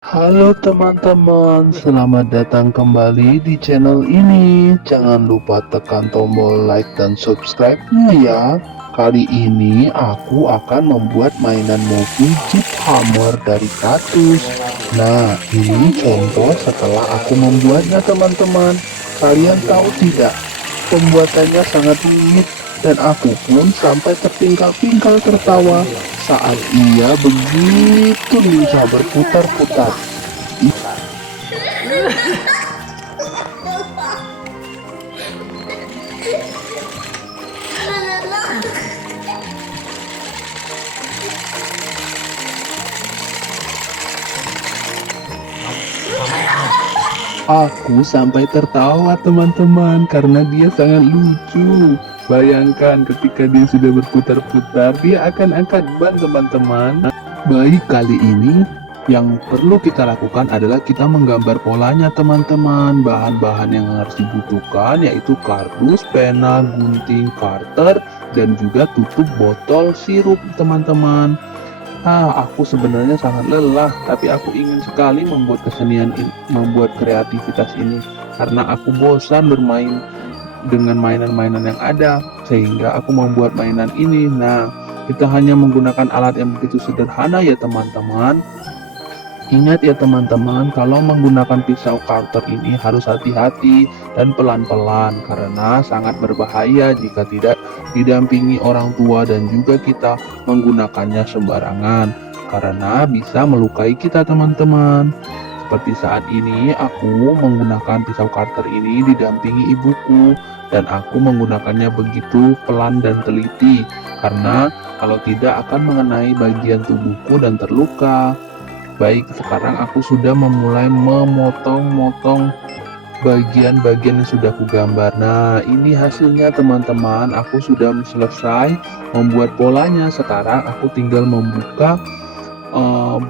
Halo teman-teman, selamat datang kembali di channel ini. Jangan lupa tekan tombol like dan subscribe-nya ya. Kali ini aku akan membuat mainan mobil Jeep Hummer dari kardus. Nah, ini contoh setelah aku membuatnya teman-teman. Kalian tahu tidak? Pembuatannya sangat rumit dan aku pun sampai terpingkal-pingkal tertawa saat ia begitu lincah berputar-putar. Aku sampai tertawa teman-teman karena dia sangat lucu. Bayangkan ketika dia sudah berputar-putar, dia akan angkat ban teman-teman. Baik, kali ini yang perlu kita lakukan adalah kita menggambar polanya teman-teman. Bahan-bahan yang harus dibutuhkan yaitu kardus, pena, gunting, karter, dan juga tutup botol sirup teman-teman. Aku sebenarnya sangat lelah, tapi aku ingin sekali membuat kesenian ini, membuat kreativitas ini, karena aku bosan bermain dengan mainan-mainan yang ada, sehingga aku membuat mainan ini. Nah, kita hanya menggunakan alat yang begitu sederhana ya teman-teman. Ingat ya teman-teman, kalau menggunakan pisau cutter ini harus hati-hati dan pelan-pelan karena sangat berbahaya jika tidak didampingi orang tua dan juga kita menggunakannya sembarangan karena bisa melukai kita teman-teman. Seperti saat ini aku menggunakan pisau cutter ini didampingi ibuku dan aku menggunakannya begitu pelan dan teliti karena kalau tidak akan mengenai bagian tubuhku dan terluka. Baik, sekarang aku sudah memulai memotong-motong bagian-bagian yang sudah kugambar. Nah, ini hasilnya teman-teman. Aku sudah selesai membuat polanya. Sekarang aku tinggal membuka em,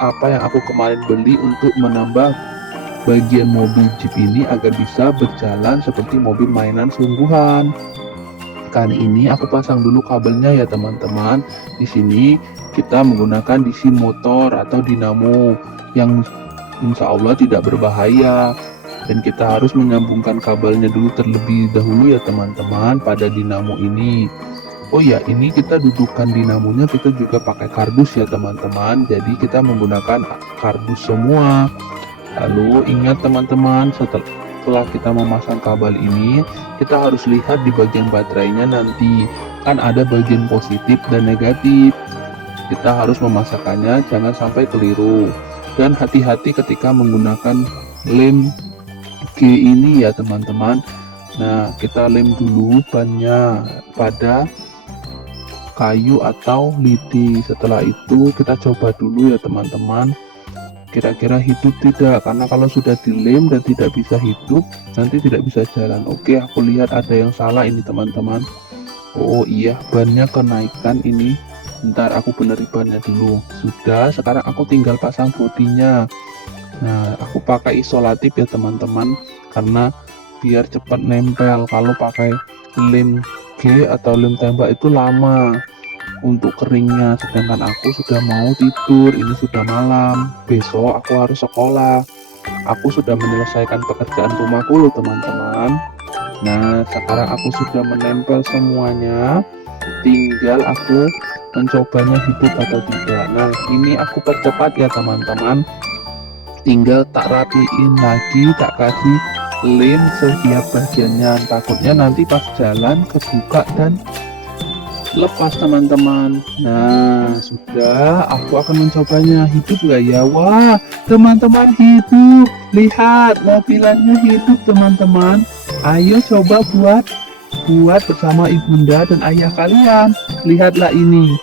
apa yang aku kemarin beli untuk menambah bagian mobil Jeep ini agar bisa berjalan seperti mobil mainan sungguhan. Kali ini aku pasang dulu kabelnya ya teman-teman. Di sini kita menggunakan DC motor atau dinamo yang insya Allah tidak berbahaya. Dan kita harus menyambungkan kabelnya dulu terlebih dahulu ya teman-teman pada dinamo ini. Oh ya, ini kita dudukkan dinamonya kita juga pakai kardus ya teman-teman. Jadi kita menggunakan kardus semua. Lalu ingat teman-teman, setelah kita memasang kabel ini, kita harus lihat di bagian baterainya nanti. Kan ada bagian positif dan negatif. Kita harus memasangkannya, jangan sampai keliru. Dan hati-hati ketika menggunakan lem G ini ya teman-teman. Nah, kita lem dulu bannya pada kayu atau lidi. Setelah itu kita coba dulu ya teman-teman, kira-kira hidup tidak, karena kalau sudah dilem dan tidak bisa hidup nanti tidak bisa jalan. Oke, aku lihat ada yang salah ini teman-teman. Oh iya, bannya kenaikan ini. Bentar, aku benerin bannya dulu. Sudah, sekarang aku tinggal pasang bodinya. Nah, aku pakai isolatif ya teman-teman, karena biar cepat nempel. Kalau pakai lem G atau lem tembak itu lama untuk keringnya, sedangkan aku sudah mau tidur, ini sudah malam, besok aku harus sekolah. Aku sudah menyelesaikan pekerjaan rumahku loh teman-teman. Nah, sekarang aku sudah menempel semuanya, tinggal aku mencobanya hidup atau tidak. Nah, ini aku percepat ya teman-teman, tinggal tak rapiin lagi, tak kasih lem setiap bagiannya, takutnya nanti pas jalan kebuka dan lepas teman-teman. Nah, sudah, aku akan mencobanya. Hidup nggak ya? Wah, teman-teman, hidup. Lihat, mobilannya hidup teman-teman. Ayo coba buat bersama ibunda dan ayah kalian. Lihatlah ini,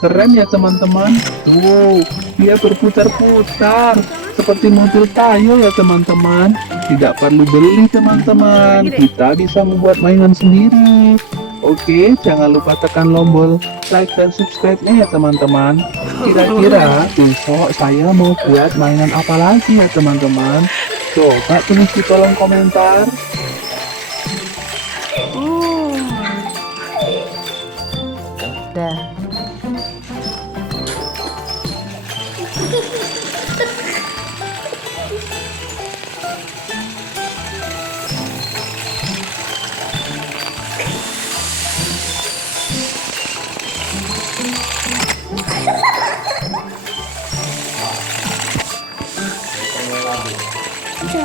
keren ya teman-teman. Tuh, dia berputar-putar seperti mobil Tayo ya teman-teman. Tidak perlu beli teman-teman, kita bisa membuat mainan sendiri. Oke, jangan lupa tekan tombol like dan subscribe-nya ya teman-teman. Kira-kira besok saya mau buat mainan apa lagi ya teman-teman? Coba tulis di kolom komentar. Udah. Ada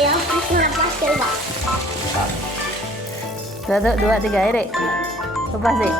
yang pas ya, Pak. Satu, dua, tiga, Erik. Lepas sih.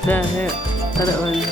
Dah, yuk. Taruh balik.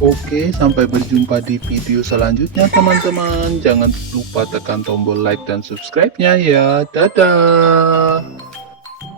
Oke, sampai berjumpa di video selanjutnya teman-teman. Jangan lupa tekan tombol like dan subscribe-nya ya. Dadah.